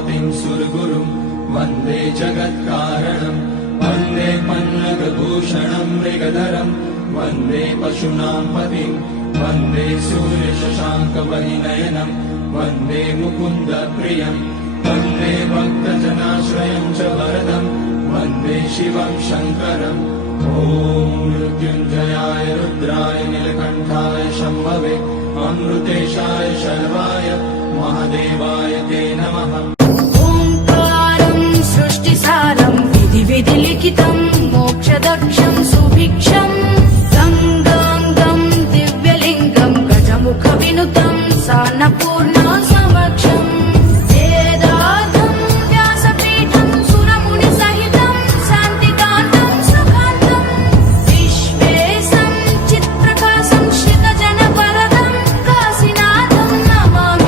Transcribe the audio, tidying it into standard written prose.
पतिं सुरगुरुं वन्दे जगत्कारणं वन्दे पन्नगभूषणं मृगधरं वन्दे पशूनां पतिं वन्दे सूर्यशशाङ्कवहिनयनं वन्दे मुकुन्दप्रियं वन्दे भक्तजनाश्रयं च वरदं वन्दे शिवं शङ्करम् ॐ मृत्युञ्जयाय रुद्राय नीलकण्ठाय शम्भवे अमृतेशाय शर्वाय महादेवाय ते नमः। ओंकारं सृष्टिसारं विधिलिखितं मोक्षदक्षं सुभिक्षं गं दिव्यलिङ्गं गजमुखविनुतं सान्नपूर्णा